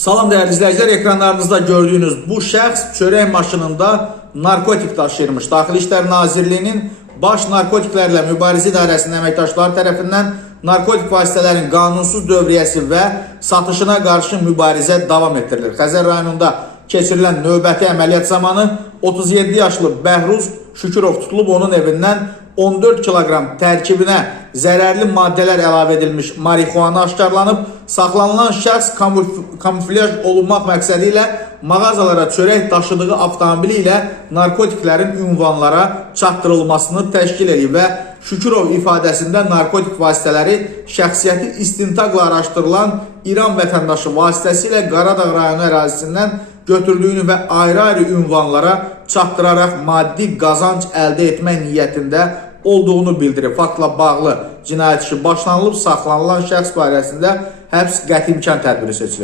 Salam değerli izleyiciler, ekranlarınızda gördüğünüz bu şəxs çörək maşınında narkotik daşıyırmış. Daxili İşlər Nazirliyinin Baş Narkotiklərlə Mübarizə İdarəsinin əməkdaşları tərəfindən narkotik vasitələrin qanunsuz dövriyyəsi və satışına qarşı mübarizə davam etdirilir. Xəzər rayonunda keçirilən növbəti əməliyyat zamanı 37 yaşlı Bəhruz Şükürov tutulub, onun evindən 14 kilogram tərkibinə zərərli maddələr əlavə edilmiş marixuana aşkarlanıb. Saxlanılan şəxs kamuflyaj olunmaq məqsədi ilə mağazalara çörək daşıdığı avtomobili ilə narkotiklərin ünvanlara çatdırılmasını təşkil edib və Şükürov ifadəsində narkotik vasitələri şəxsiyyəti istintaqla araşdırılan İran vətəndaşı vasitəsilə Qaradağ rayonu ərazisindən götürdüyünü və ayrı-ayrı ünvanlara çatdıraraq maddi qazanc əldə etmək niyyətində olduğunu bildirib. Faktla bağlı cinayət işi başlanılıb, saxlanılan şəxs barəsində həbs qəti imkan tədbiri seçilib.